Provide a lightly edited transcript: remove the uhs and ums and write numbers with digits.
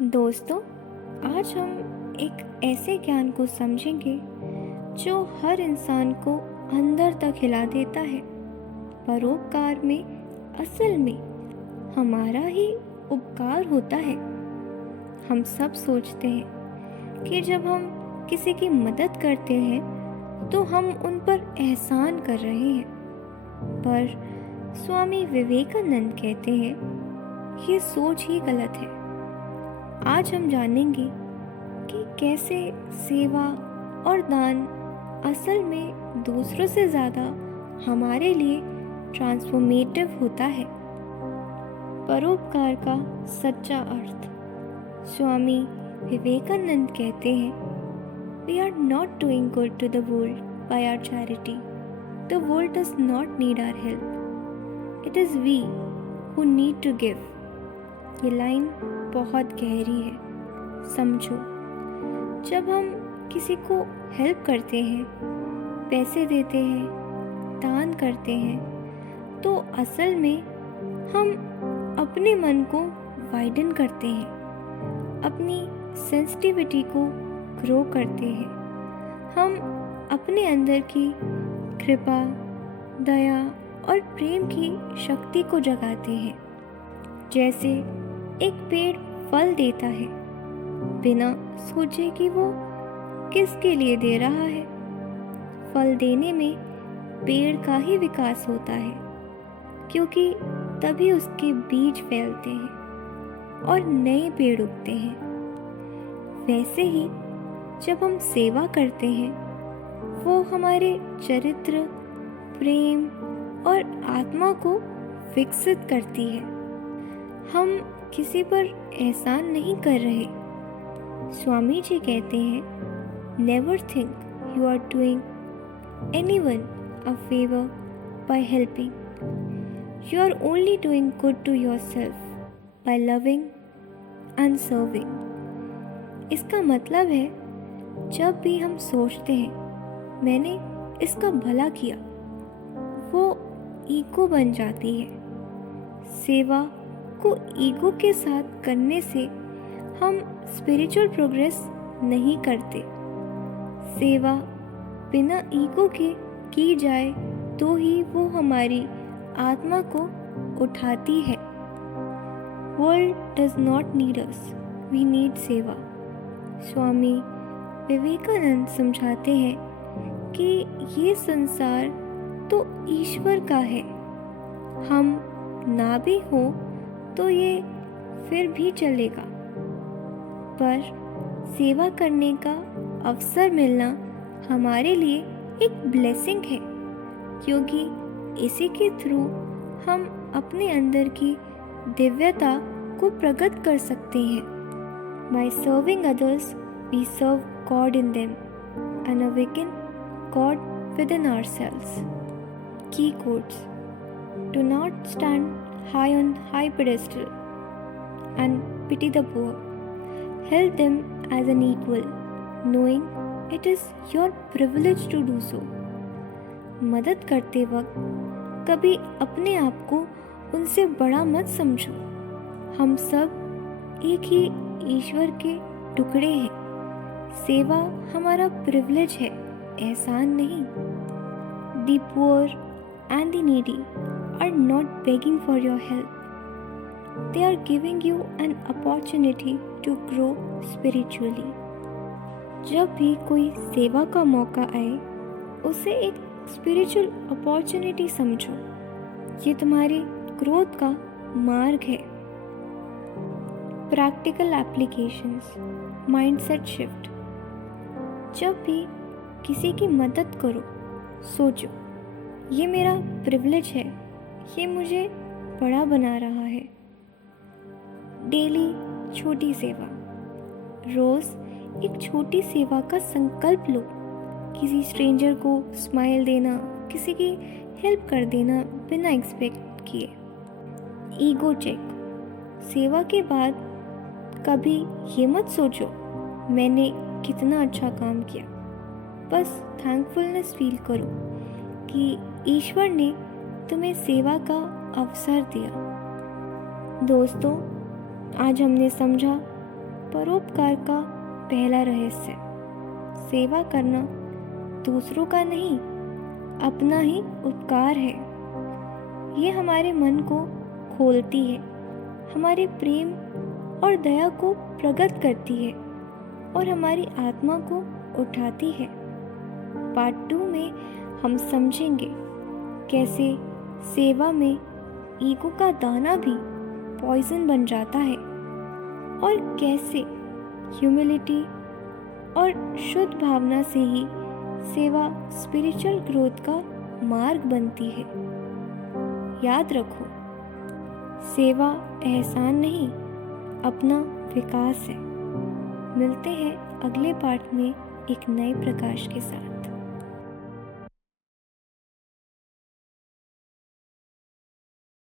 दोस्तों, आज हम एक ऐसे ज्ञान को समझेंगे जो हर इंसान को अंदर तक हिला देता है। परोपकार में असल में हमारा ही उपकार होता है। हम सब सोचते हैं कि जब हम किसी की मदद करते हैं तो हम उन पर एहसान कर रहे हैं, पर स्वामी विवेकानंद कहते हैं ये सोच ही गलत है। आज हम जानेंगे कि कैसे सेवा और दान असल में दूसरों से ज़्यादा हमारे लिए ट्रांसफॉर्मेटिव होता है। परोपकार का सच्चा अर्थ। स्वामी विवेकानंद कहते हैं, we are not doing good to the world by our charity. The world does not need our help, it is we who need to give. ये लाइन बहुत गहरी है, समझो। जब हम किसी को हेल्प करते हैं, पैसे देते हैं, दान करते हैं, तो असल में हम अपने मन को वाइडन करते हैं, अपनी सेंसिटिविटी को ग्रो करते हैं। हम अपने अंदर की कृपा, दया और प्रेम की शक्ति को जगाते हैं। जैसे एक पेड़ फल देता है बिना सोचे कि वो किसके लिए दे रहा है। फल देने में पेड़ का ही विकास होता है, क्योंकि तभी उसके बीज फैलते हैं और नए पेड़ उगते हैं। वैसे ही जब हम सेवा करते हैं, वो हमारे चरित्र, प्रेम और आत्मा को विकसित करती है। हम किसी पर एहसान नहीं कर रहे। स्वामी जी कहते हैं, never think you are doing anyone a favour by helping. You are only doing good to yourself by loving and serving. इसका मतलब है, जब भी हम सोचते हैं मैंने इसका भला किया, वो ईगो बन जाती है। सेवा को ईगो के साथ करने से हम स्पिरिचुअल प्रोग्रेस नहीं करते। सेवा बिना ईगो के की जाए तो ही वो हमारी आत्मा को उठाती है। World does not need us, we need seva. Swami Vivekananda समझाते हैं कि ये संसार तो ईश्वर का है। हम ना भी हो तो ये फिर भी चलेगा, पर सेवा करने का अवसर मिलना हमारे लिए एक ब्लेसिंग है, क्योंकि इसी के थ्रू हम अपने अंदर की दिव्यता को प्रकट कर सकते हैं। By serving others, we serve God in them and awaken God within ourselves. Key quotes: do not stand high on high pedestal and pity the poor. Help them as an equal, knowing it is your privilege to do so. मदद करते वक्त कभी अपने आप को उनसे बड़ा मत समझो। हम सब एक ही ईश्वर के टुकड़े हैं। सेवा हमारा प्रिविलेज है, एहसान नहीं। The poor and the needy are not begging for your help. They are giving you an opportunity to grow spiritually. जब भी कोई सेवा का मौका आए, उसे एक स्पिरिचुअल अपॉर्चुनिटी समझो। ये तुम्हारी ग्रोथ का मार्ग है। Practical applications, mindset shift. जब भी किसी की मदद करो, सोचो ये मेरा प्रिविलेज है, ये मुझे बड़ा बना रहा है। डेली छोटी सेवा। रोज़ एक छोटी सेवा का संकल्प लो। किसी स्ट्रेंजर को स्माइल देना, किसी की हेल्प कर देना बिना एक्सपेक्ट किए। Ego check. सेवा के बाद कभी ये मत सोचो मैंने कितना अच्छा काम किया। बस थैंकफुलनेस फील करो कि ईश्वर ने तुम्हें सेवा का अवसर दिया। दोस्तों, आज हमने समझा परोपकार का पहला रहस्य। सेवा करना दूसरों का नहीं, अपना ही उपकार है। ये हमारे मन को खोलती है, हमारे प्रेम और दया को प्रकट करती है और हमारी आत्मा को उठाती है। पार्ट 2 में हम समझेंगे कैसे सेवा में ईगो का दाना भी पॉइजन बन जाता है और कैसे ह्यूमिलिटी और शुद्ध भावना से ही सेवा स्पिरिचुअल ग्रोथ का मार्ग बनती है। याद रखो, सेवा एहसान नहीं, अपना विकास है। मिलते हैं अगले पार्ट में एक नए प्रकाश के साथ।